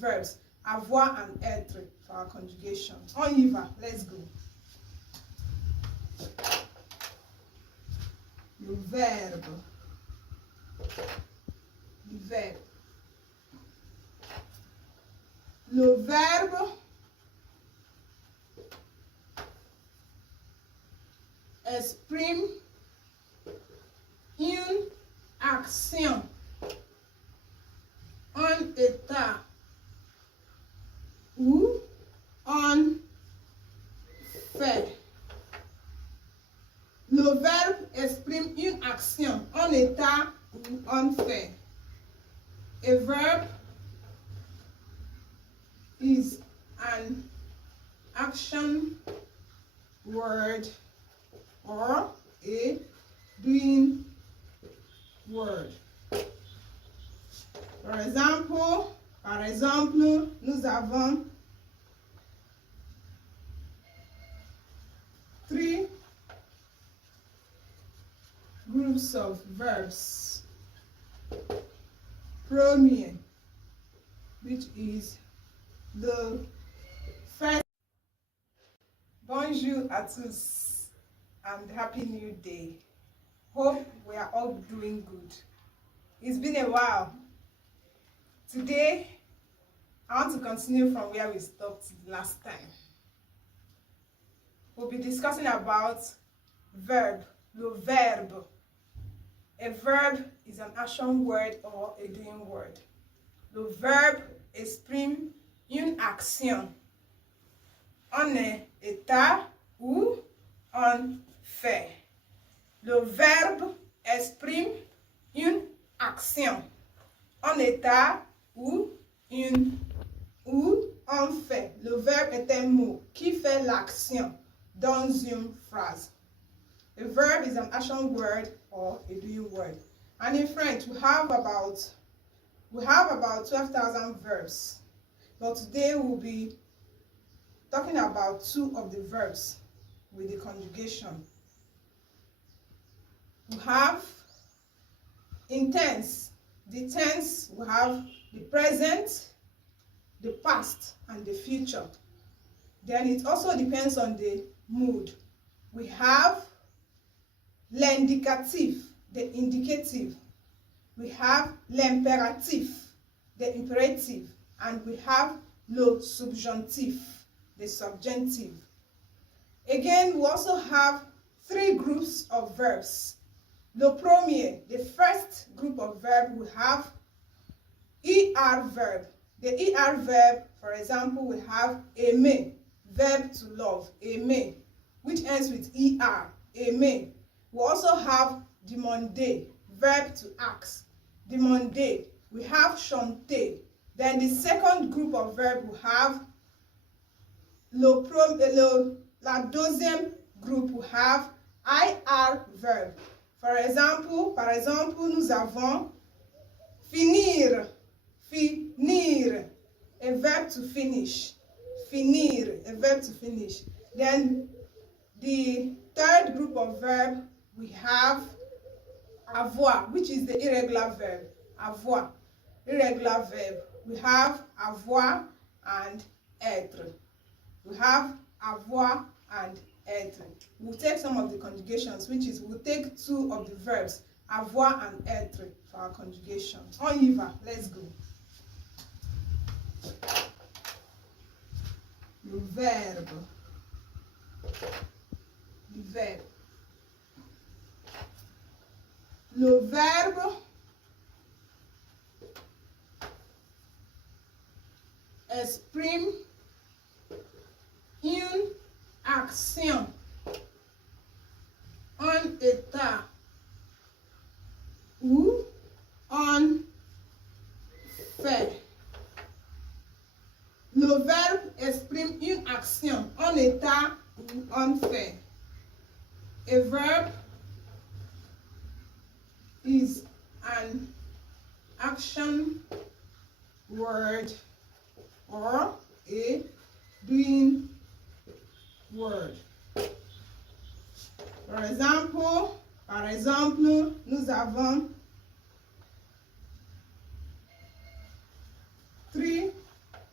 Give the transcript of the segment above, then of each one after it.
verbs, avoir and être for our conjugation. On y va, let's go. Le verbe. Le verbe. Le verbe exprime une action, un état ou un fait. Le verbe exprime une action, un état ou un fait. A verb is an action word or a doing word. Par exemple, nous avons 3 groups of verbs. Premier, which is the first. Bonjour à tous and happy new day. Hope we are all doing good. It's been a while. Today, I want to continue from where we stopped last time. We'll be discussing about verb, le verbe. A verb is an action word or a doing word. Le verbe exprime une action, un état ou un fait. Le verbe exprime une action, un état ou un fait. Le verbe est un mot qui fait l'action dans une phrase. A verb is an action word or a doing word. And in French, we have about 12,000 verbs. But today we'll be talking about 2 of the verbs with the conjugation. We have in tense. The tense, we have the present, the past, and the future. Then it also depends on the mood. We have l'indicatif, the indicative. We have l'impératif, the imperative. And we have le subjonctif, the subjunctive. Again, we also have 3 groups of verbs. Le premier, the first group of verb, we have ER verb. The ER verb, for example, we have aimer, verb to love, aimer, which ends with ER, aimer. We also have demander, verb to ask, demander. We have chanter. Then the second group of verb we have la deuxième groupe we have IR verb. Par exemple, nous avons finir, finir, a verb to finish, finir, a verb to finish. Then the third group of verb we have avoir, which is the irregular verb, avoir, irregular verb. We have avoir and être. We have avoir and être. We'll take some of the conjugations, which is we'll take 2 of the verbs, avoir and être, for our conjugation. On y va, let's go. Le verbe. Le verbe. Le verbe exprime une action, un état ou un fait. Le verbe exprime une action, un état ou un fait. A verb is an action word or a doing word. Par exemple, nous avons 3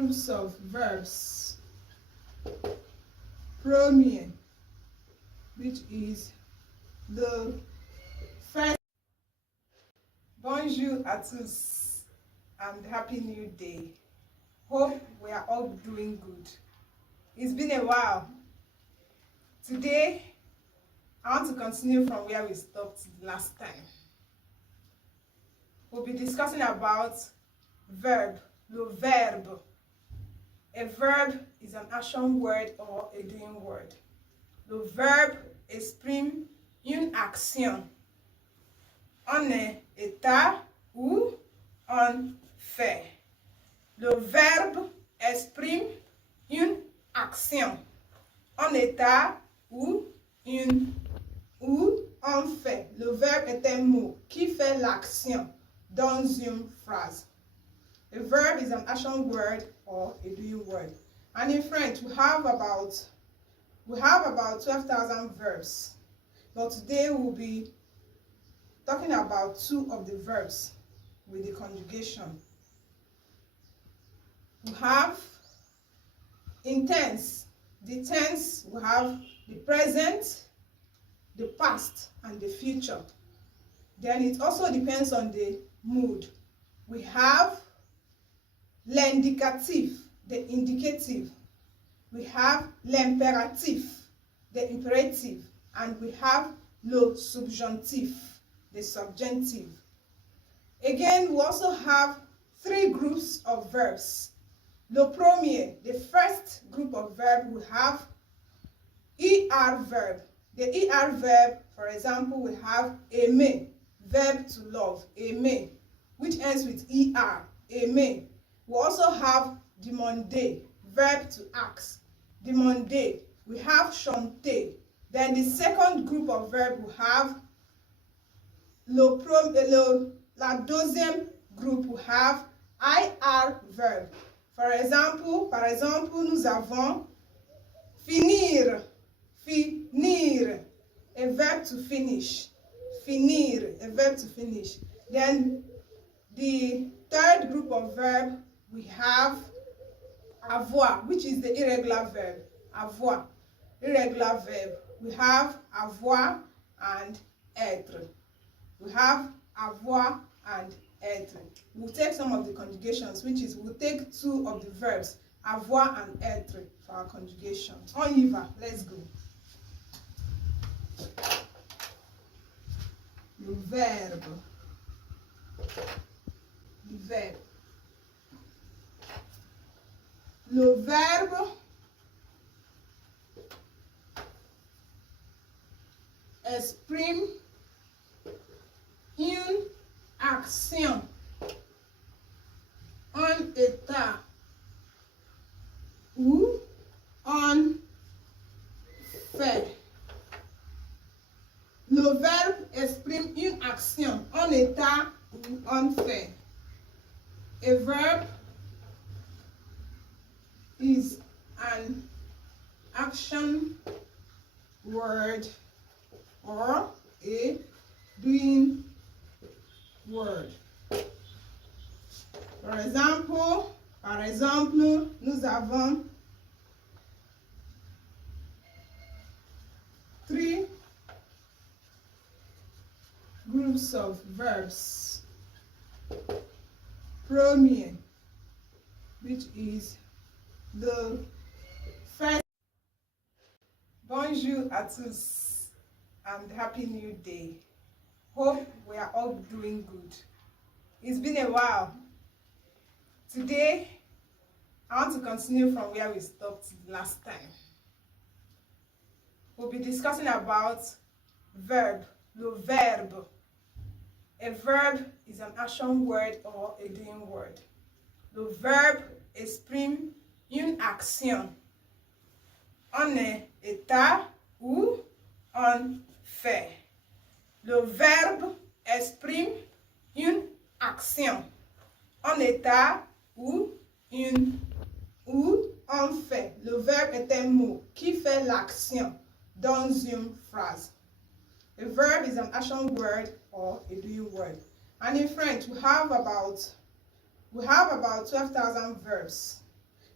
groups of verbs. Premier, which is the first. Bonjour à tous and happy new day. Hope we are all doing good. It's been a while. Today, I want to continue from where we stopped last time. We'll be discussing about verb, le verbe. A verb is an action word or a doing word. Le verbe exprime une action, un état ou un fait. Le verbe exprime une action, un état ou un fait. Le verbe est un mot qui fait l'action dans une phrase. A verb is an action word or a doing word. And in French, we have about 12,000 verbs. But today we'll be talking about two of the verbs with the conjugation. We have in tense. The tense, we have the present, the past, and the future. Then it also depends on the mood. We have l'indicatif, the indicative. We have l'impératif, the imperative. And we have le subjonctif, the subjunctive. Again, we also have three groups of verbs. Le premier, the first group of verb, we have ER verb. The ER verb, for example, we have aimer, verb to love, aimer, which ends with ER, aimer. We also have demander, verb to ask, demander. We have chanter. Then the second group of verb, we have la deuxième groupe, we have IR verb. Par exemple, nous avons finir, finir, a verb to finish, finir, a verb to finish. Then the third group of verb, we have avoir, which is the irregular verb, avoir, irregular verb. We have avoir and être. We have avoir and être. We'll take some of the conjugations, which is we'll take two of the verbs, avoir and être, for our conjugation. On y va, let's go. Le verbe. Le verbe. Le verbe exprime une action, un état ou un fait. Le verbe exprime une action, un état ou un fait. A verb is an action word or a doing word. Par exemple, nous avons three groups of verbs. Premier, which is the first. Bonjour à tous and happy new day. Hope we are all doing good. It's been a while. Today, I want to continue from where we stopped last time. We'll be discussing about verb, le verbe. A verb is an action word or a doing word. Le verbe exprime une action, un état ou un fait. Le verbe exprime une action, un état ou un fait. Le verbe est un mot qui fait l'action dans une phrase. A verb is an action word or a doing word. And in French, we have about 12,000 verbs.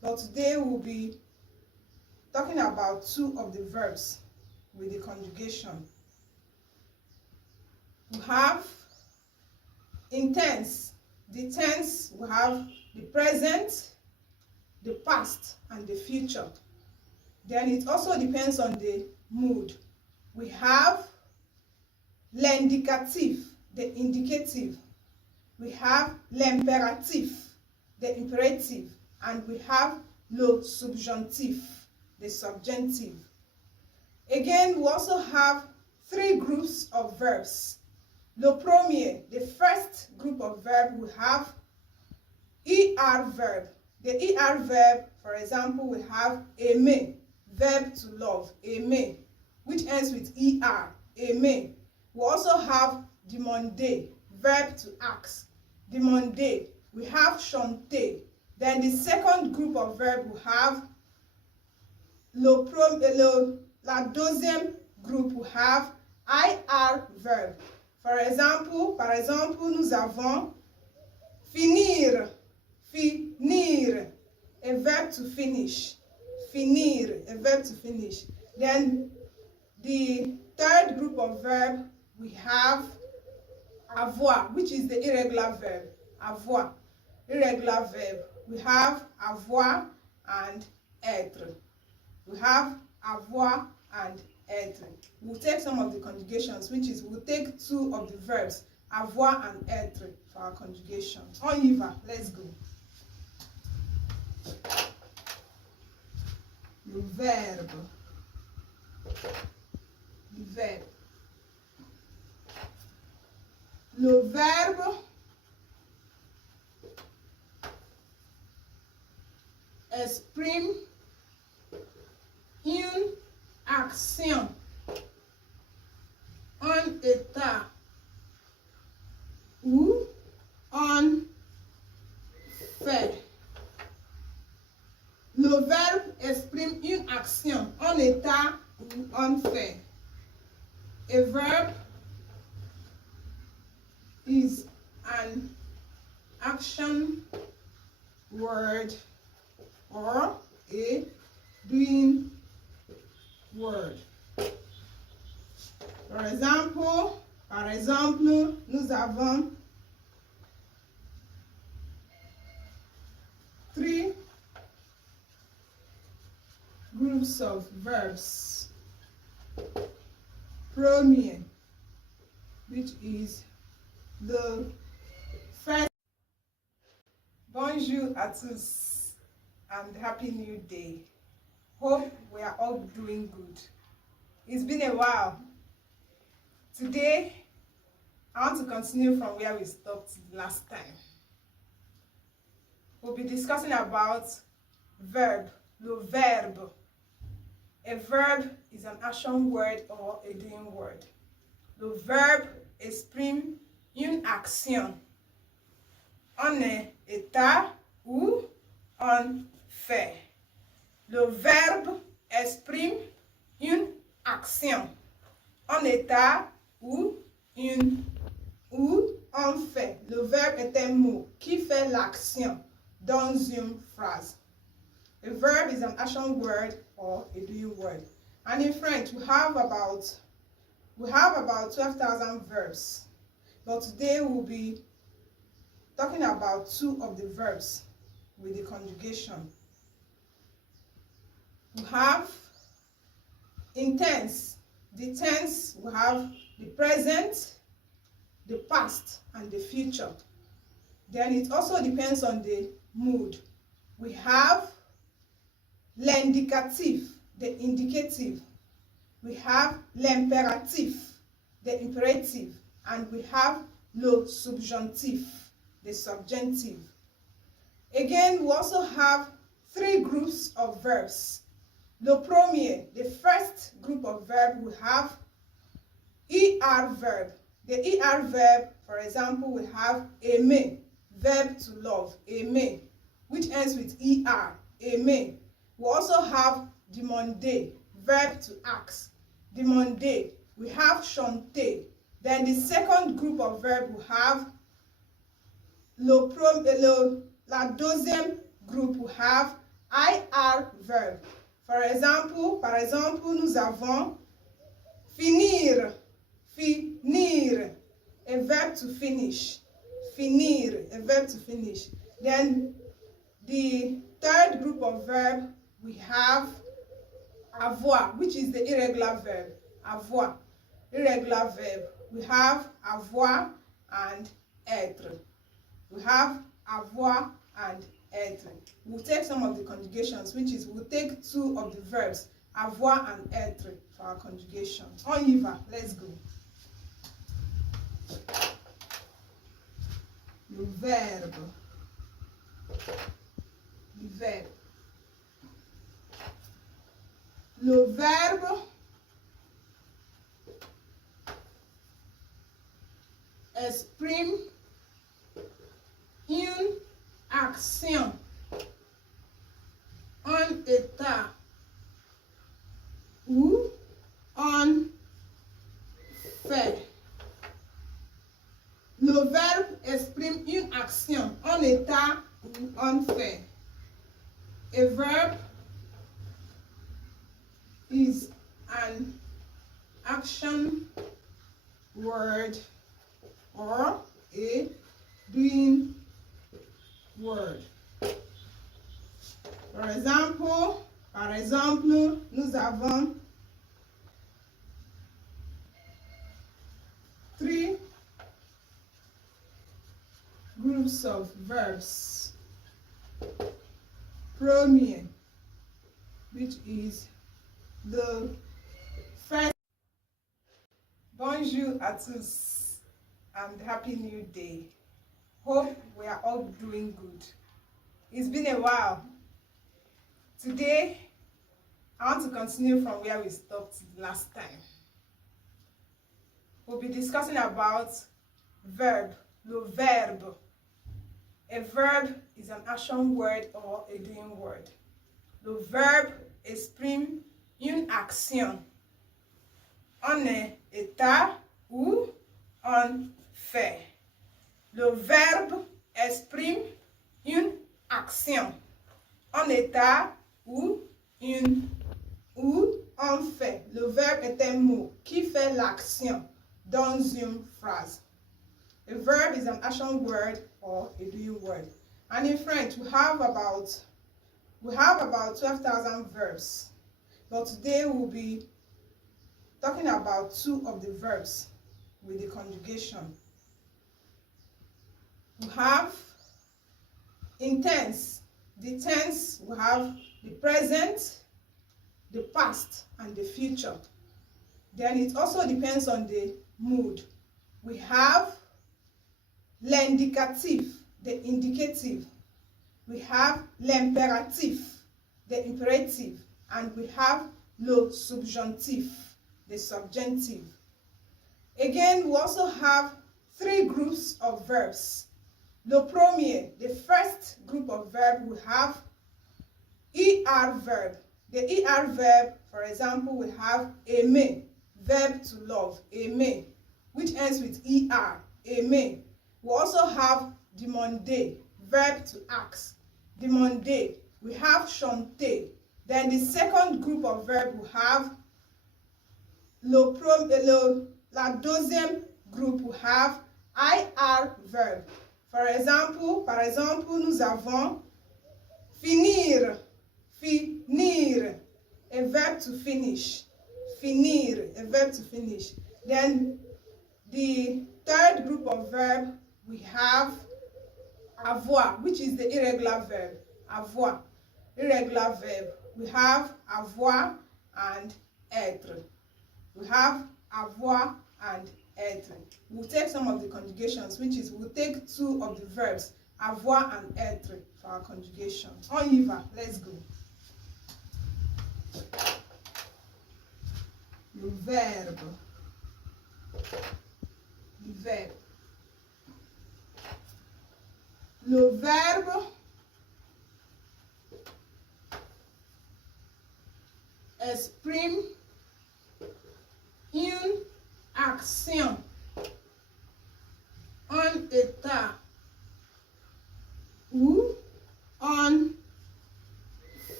but today we'll be talking about two of the verbs with the conjugation. We have in tense. The tense, we have the present, the past, and the future. Then it also depends on the mood. We have l'indicatif, the indicative. We have l'impératif, the imperative. And we have le subjonctif, the subjunctive. Again, we also have three groups of verbs. Le premier, the first group of verb, we have ER verb. The ER verb, for example, we have aimer, verb to love, aimer, which ends with ER, aimer. We also have demander, verb to ask, demander. We have chanter. Then the second group of verb we have la deuxième groupe we have IR verb. Par exemple, nous avons finir, finir, a verb to finish, finir, a verb to finish. Then the third group of verb we have avoir, which is the irregular verb, avoir, irregular verb. We have avoir and être. We have avoir and être. We'll take some of the conjugations, which is we'll take two of the verbs, avoir and être, for our conjugation. On y va, let's go. Le verbe. Le verbe. Le verbe exprime une action, un état ou un fait. Le verbe exprime une action, un état ou un fait. A verb is an action word or a doing word. Par exemple, nous avons three groups of verbs. Premier, which is the first. Bonjour à tous and happy new day. Hope we are all doing good. It's been a while. Today, I want to continue from where we stopped last time. We'll be discussing about verb, le verbe. A verb is an action word or a doing word. Le verbe exprime une action, un état ou un fait. Le verbe exprime une action, un état ou un fait. Le verbe est un mot qui fait l'action dans une phrase. A verb is an action word or a doing word. And in French, we have about 12,000 verbs. But today we'll be talking about two of the verbs with the conjugation. We have in tense. The tense, we have the present, the past, and the future. Then it also depends on the mood. We have l'indicatif, the indicative. We have l'impératif, the imperative. And we have le subjonctif, the subjunctive. Again, we also have three groups of verbs. Le premier, the first group of verb, we have ER verb. The ER verb, for example, we have aimer, verb to love, aimer, which ends with ER, aimer. We also have demander, verb to ask, demander. We have chanter. Then the second group of verb we have la deuxième group we have IR verbe. Par exemple, nous avons finir, finir, a verb to finish. Finir, a verb to finish. Then the third group of verb, we have avoir, which is the irregular verb. Avoir, irregular verb. We have avoir and être. We have avoir and être. We'll take some of the conjugations, which is we'll take two of the verbs, avoir and être, for our conjugation. On y va, let's go. Le verbe. Le verbe. Le verbe exprime une action, un état ou un fait. Le verbe exprime une action, un état ou un fait. A verb is an action word or a doing word. Par exemple, nous avons three groups of verbs. Premier, which is the first. Bonjour à tous and happy new day. Hope we are all doing good. It's been a while. Today, I want to continue from where we stopped last time. We'll be discussing about verb, le verbe. A verb is an action word or a doing word. Le verbe exprime une action, un état ou un fait. Le verbe exprime une action, un état ou un fait. Le verbe est un mot qui fait l'action dans une phrase. A verb is an action word or a doing word. And in French, we have about 12,000 verbs. But today we'll be talking about two of the verbs with the conjugation. We have in tense. The tense, we have the present, the past, and the future. Then it also depends on the mood. We have l'indicatif, the indicative. We have l'impératif, the imperative. And we have le subjonctif, the subjunctive. Again, we also have three groups of verbs. Le premier, the first group of verb, we have ER verb. The ER verb, for example, we have aimer, verb to love, aimer, which ends with ER, aimer. We also have demander, verb to ask, demander. We have chanter. Then the second group of verb, we have la deuxième groupe, we have IR verb. Par exemple, nous avons finir, finir, a verb to finish, finir, a verb to finish. Then the third group of verb, we have avoir, which is the irregular verb, avoir, irregular verb. We have avoir and être. We have avoir and être. We'll take some of the conjugations, which is we'll take two of the verbs, avoir and être, for our conjugation. On y va, let's go. Le verbe. Le verbe. Le verbe exprime une action, un état ou un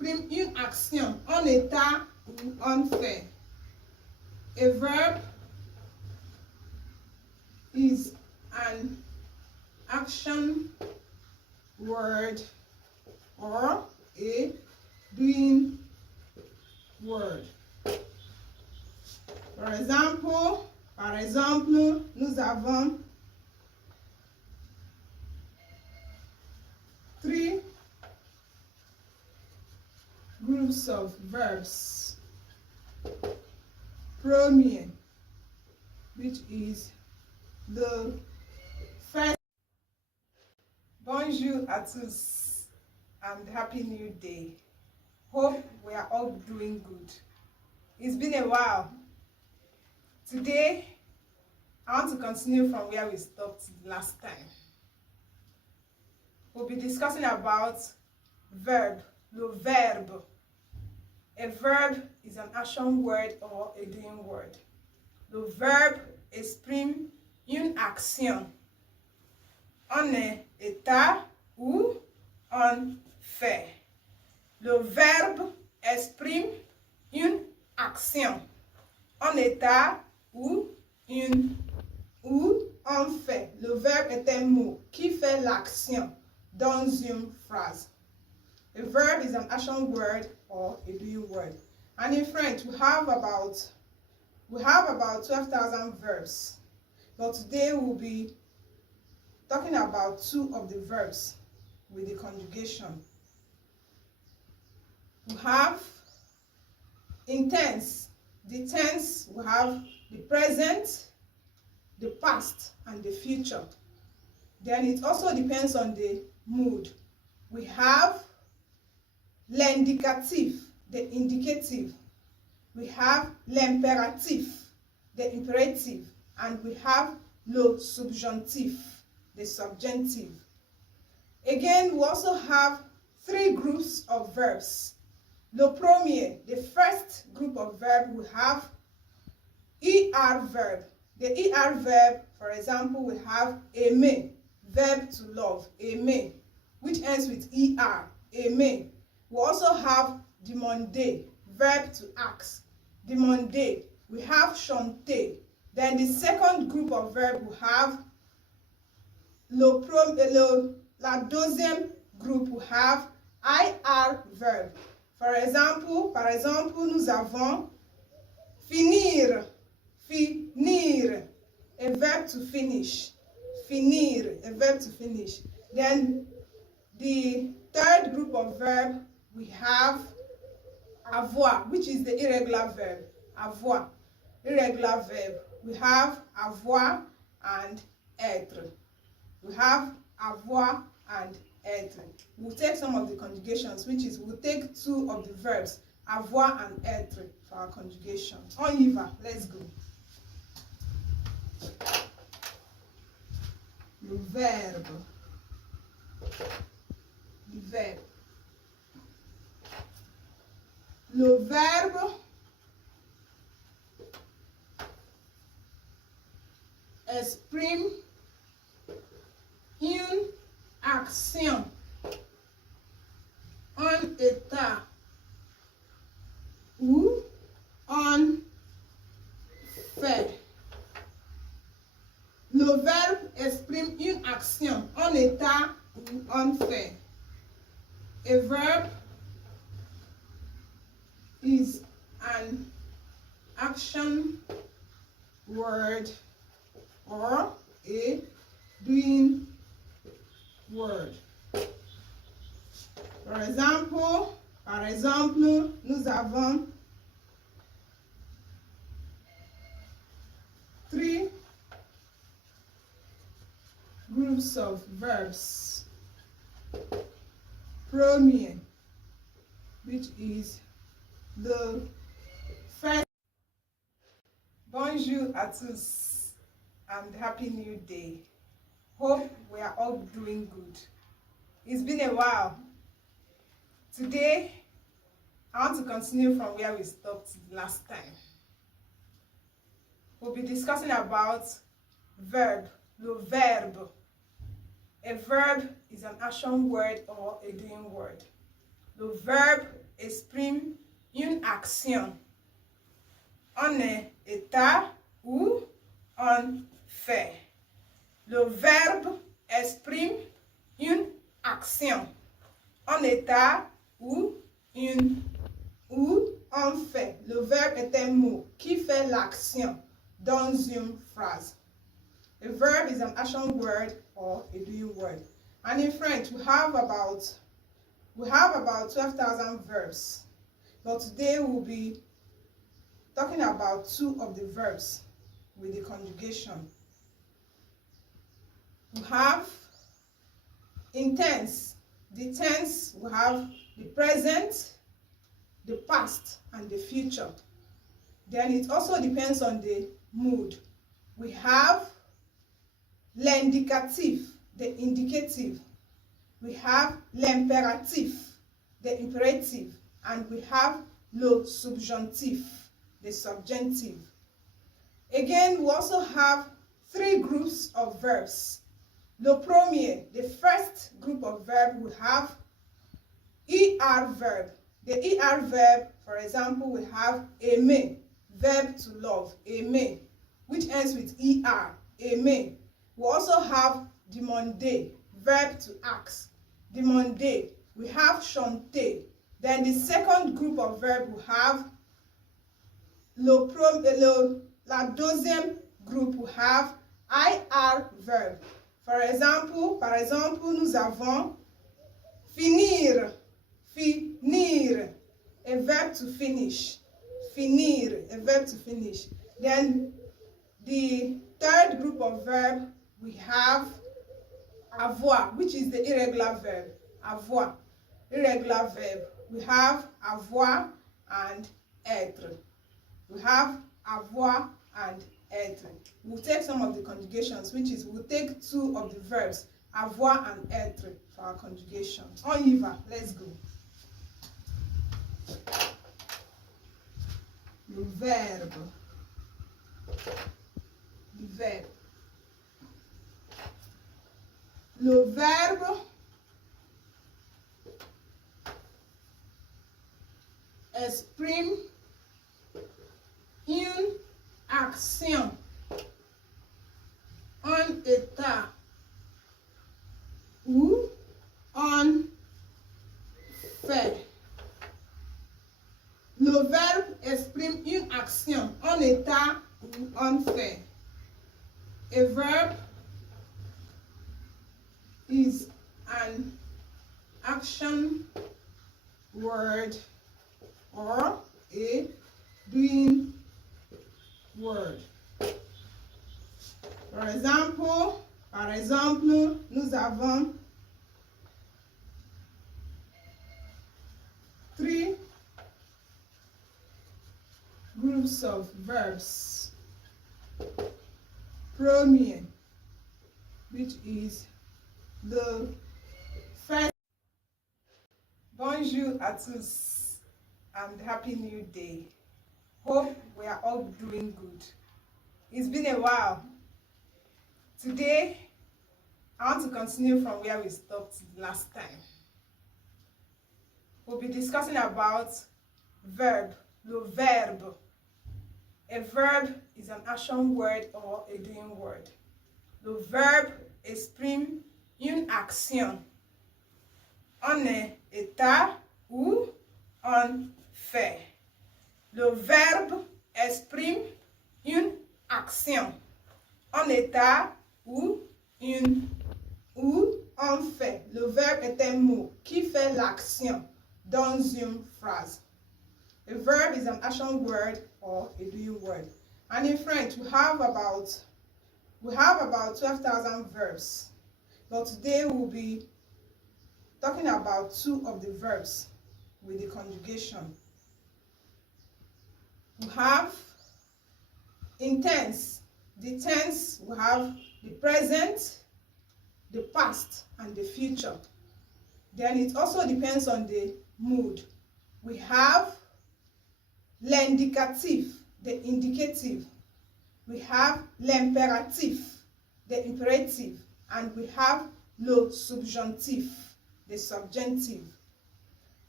exprime une action, un état ou un fait. A verb is an action word or a doing word. Par exemple, nous avons 3 groups of verbs. Premier, which is the first. Bonjour à tous and happy new day. Hope we are all doing good. It's been a while. Today, I want to continue from where we stopped last time. We'll be discussing about verb, le verbe. A verb is an action word or a doing word. Le verbe exprime une action, un état ou un fait. Le verbe exprime une action, un état ou un fait. Le verbe est un mot qui fait l'action dans une phrase. A verb is an action word or a doing word. And in French, we have about 12,000 verbs. But today we'll be talking about 2 of the verbs with the conjugation. We have in tense. The tense, we have the present, the past, and the future. Then it also depends on the mood. We have l'indicatif, the indicative. We have l'impératif, the imperative. And we have le subjonctif, the subjunctive. Again, we also have 3 groups of verbs. Le premier, the first group of verb, we have ER verb. The ER verb, for example, we have aimer, verb to love, aimer, which ends with ER, aimer. We also have demander, verb to ask, demander. We have chanter. Then the second group of verb, we have la deuxième groupe, we have IR verb. Par exemple, nous avons finir, finir, a verb to finish, finir, a verb to finish. Then the third group of verb, we have avoir, which is the irregular verb, avoir, irregular verb. We have avoir and être. We have avoir and être. We'll take some of the conjugations, which is we'll take 2 of the verbs, avoir and être, for our conjugation. On y va, let's go. Le verbe. Le verbe. Le verbe exprime une action, un état ou un fait. Le verbe exprime une action, un état ou un fait. A verb is an action word or a doing word. Par exemple, nous avons 3 groups of verbs. Premier, which is the first. Bonjour à tous and happy new day. Hope we are all doing good. It's been a while. Today, I want to continue from where we stopped last time. We'll be discussing about verb, le verbe. A verb is an action word or a doing word. Le verbe exprime une action, un état ou un fait. Le verbe exprime une action, un état ou un fait. Le verbe est un mot qui fait l'action dans une phrase. A verb is an action word or a doing word. And in French, we have about 12,000 verbs. But today we'll be talking about 2 of the verbs with the conjugation. We have in tense. The tense, we have the present, the past, and the future. Then it also depends on the mood. We have l'indicatif, the indicative. We have l'impératif, the imperative. And we have le subjonctif, the subjunctive. Again, we also have 3 groups of verbs. Le premier, the first group of verb, we have ER verb. The ER verb, for example, we have aimer, verb to love, aimer, which ends with ER, aimer. We also have demander, verb to ask, demander. We have chanter. Then the second group of verb, we have la deuxième groupe, we have IR verb. Par exemple, nous avons finir, finir, a verb to finish, finir, a verb to finish. Then the third group of verb, we have avoir, which is the irregular verb, avoir, irregular verb. We have avoir and être. We have avoir and être. We'll take some of the conjugations, which is we'll take 2 of the verbs, avoir and être, for our conjugation. On y va, let's go. Le verbe. Le verbe. Le verbe exprime une action, un état ou un fait. Le verbe exprime une action, un état ou un fait. A verb is an action word or a doing word. Par exemple, nous avons 3 groups of verbs. Premier, which is the first. Bonjour à tous and happy new day. Hope we are all doing good. It's been a while. Today, I want to continue from where we stopped last time. We'll be discussing about verb, le verbe. A verb is an action word or a doing word. Le verbe exprime une action, un état ou un fait. Le verbe exprime une action, un état ou un fait. Le verbe est un mot qui fait l'action dans une phrase. A verb is an action word or a doing word. And in French, we have about 12,000 verbs. But today we'll be talking about 2 of the verbs with the conjugation. We have in tense. The tense, we have the present, the past, and the future. Then it also depends on the mood. We have l'indicatif, the indicative. We have l'impératif, the imperative. And we have le subjonctif, the subjunctive.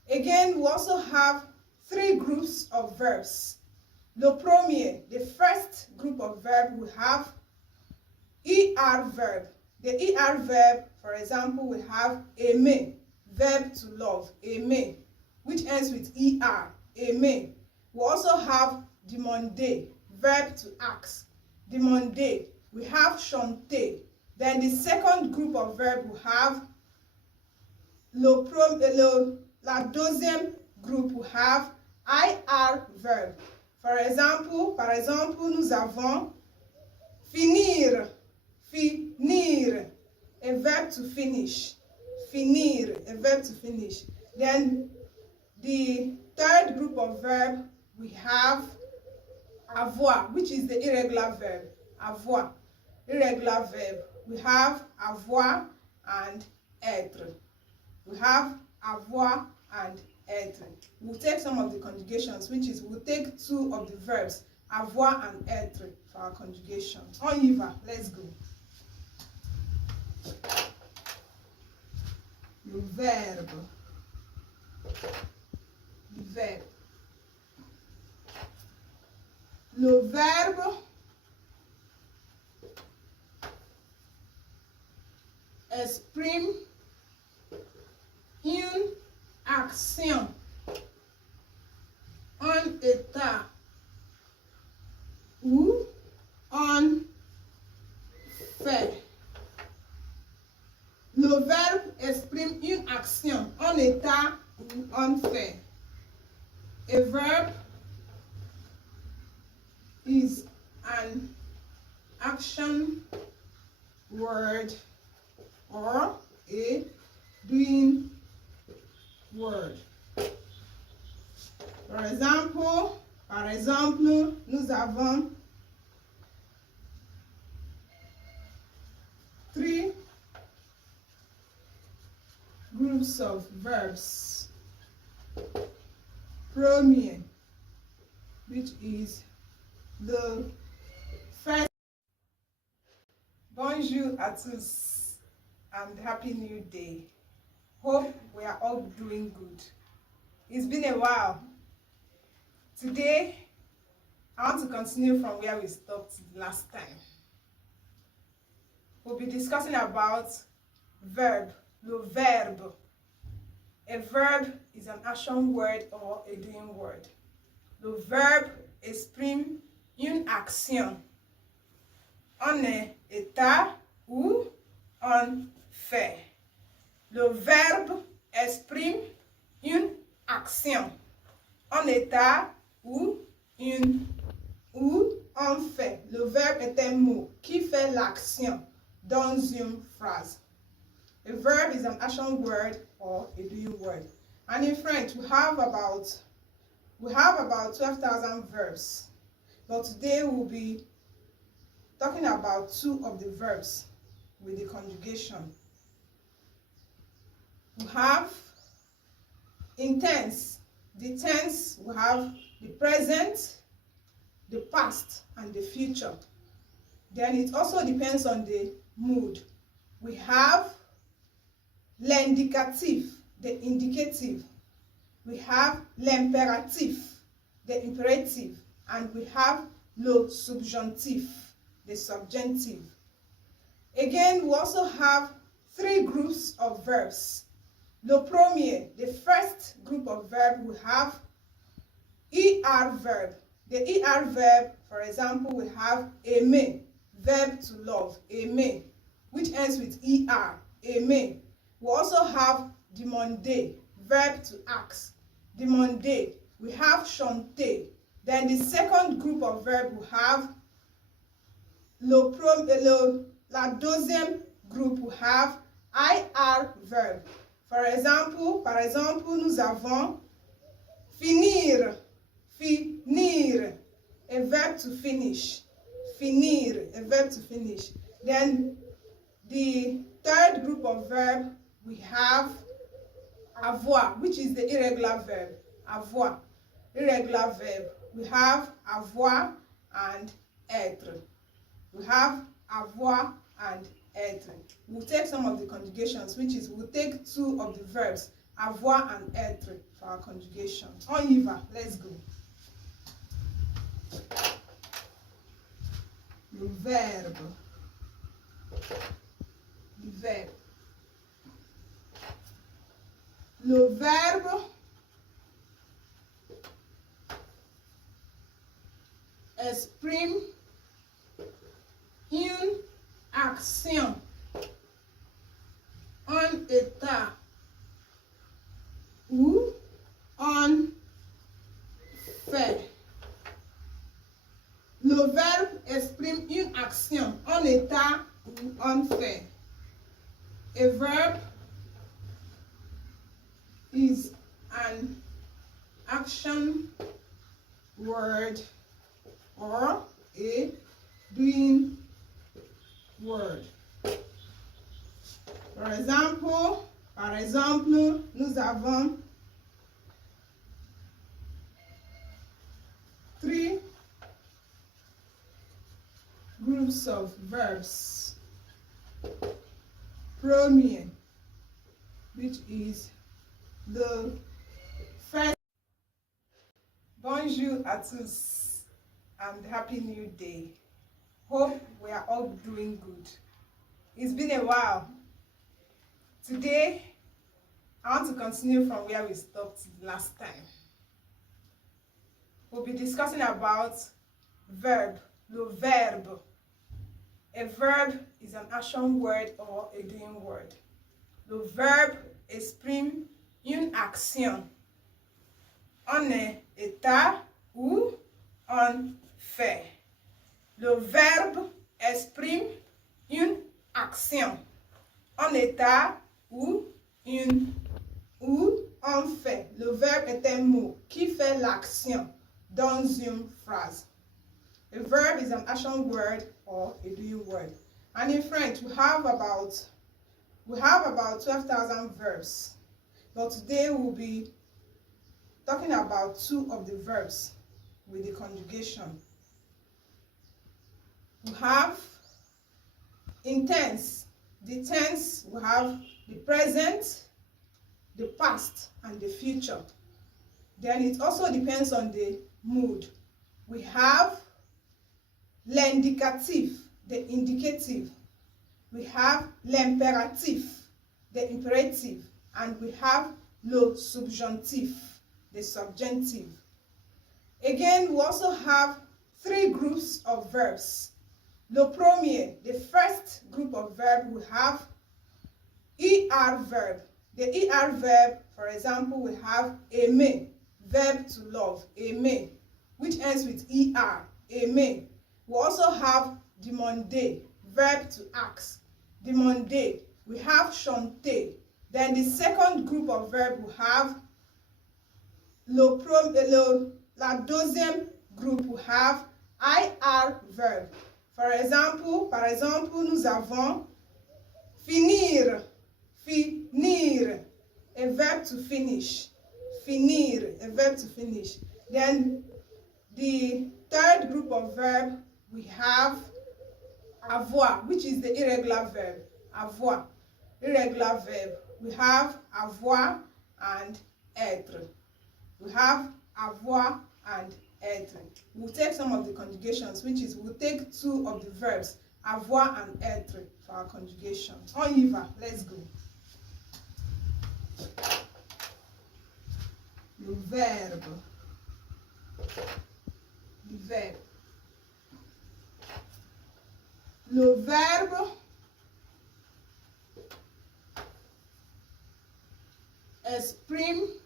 Again, we also have three groups of verbs. Le premier, the first group of verb, we have ER verb. The ER verb, for example, we have aimer, verb to love, aimer, which ends with ER, aimer. We also have demander, verb to ask, demander. We have chanter. Then the second group of verb we have la deuxième groupe we have IR verb. Par exemple, nous avons finir, finir, a verb to finish, finir, a verb to finish. Then the third group of verb we have avoir, which is the irregular verb, avoir, irregular verb. We have avoir and être. We have avoir and être. We'll take some of the conjugations, which is we'll take two of the verbs, avoir and être, for our conjugation. On y va, let's go. Le verbe. Le verbe. Le verbe exprime une action, un état ou un fait. Le verbe exprime une action, un état ou un fait. A verb is an action word or a doing word. Par exemple, nous avons three groups of verbs. Premier, which is the first. Bonjour à tous and happy new day. Hope we are all doing good. It's been a while. Today, I want to continue from where we stopped last time. We'll be discussing about verb, le verbe. A verb is an action word or a doing word. Le verbe exprime une action, un état ou un fait. Le verbe exprime une action, un état ou un fait. Le verbe est un mot qui fait l'action dans une phrase. A verb is an action word or a doing word. And in French, we have about 12,000 verbs. But today we'll be talking about two of the verbs with the conjugation. We have in tense. The tense, we have the present, the past, and the future. Then it also depends on the mood. We have l'indicatif, the indicative. We have l'impératif, the imperative. And we have le subjonctif, the subjunctive. Again, we also have three groups of verbs. Le premier, the first group of verb, we have ER verb. The ER verb, for example, we have aimer, verb to love, aimer, which ends with ER, aimer. We also have demander, verb to ask, demander. We have chanter. Then the second group of verb we have la deuxième groupe we have IR verb. Par exemple, nous avons finir, finir, a verb to finish, finir, a verb to finish. Then the third group of verb we have avoir, which is the irregular verb, avoir, irregular verb. We have avoir and être. We have avoir and être. We'll take some of the conjugations, which is we'll take two of the verbs, avoir and être for our conjugation. On y va, let's go. Le verbe. Le verbe. Le verbe exprime une action, un état ou un fait. Le verbe exprime une action, un état ou un fait. A verb is an action word or a doing word. Par exemple, nous avons 3 groups of verbs. Premier, which is the first. Bonjour à tous and happy new day. Hope we are all doing good. It's been a while. Today, I want to continue from where we stopped last time. We'll be discussing about verb, le verbe. A verb is an action word or a doing word. Le verbe exprime une action, un état ou un fait. Le verbe exprime une action, un état ou un fait. Le verbe est un mot qui fait l'action dans une phrase. A verb is an action word or a doing word. And in French, we have about 12,000 verbs. But today we'll be talking about 2 of the verbs with the conjugation. We have in tense. The tense, we have the present, the past, and the future. Then it also depends on the mood. We have l'indicatif, the indicative. We have l'impératif, the imperative. And we have le subjonctif, the subjunctive. Again, we also have 3 groups of verbs. Le premier, the first group of verb, we have ER verb. The ER verb, for example, we have aimer, verb to love, aimer, which ends with ER, aimer. We also have demander, verb to ask, demander. We have chanter. Then the second group of verb, we have la deuxième groupe, we have IR verb. Par exemple, nous avons finir, finir, a verb to finish, finir, a verb to finish. Then the third group of verb, we have avoir, which is the irregular verb, avoir, irregular verb. We have avoir and être. We have avoir and être. We'll take some of the conjugations, which is we'll take 2 of the verbs, avoir and être, for our conjugation. On y va, let's go. Le verbe. Le verbe. Le verbe exprime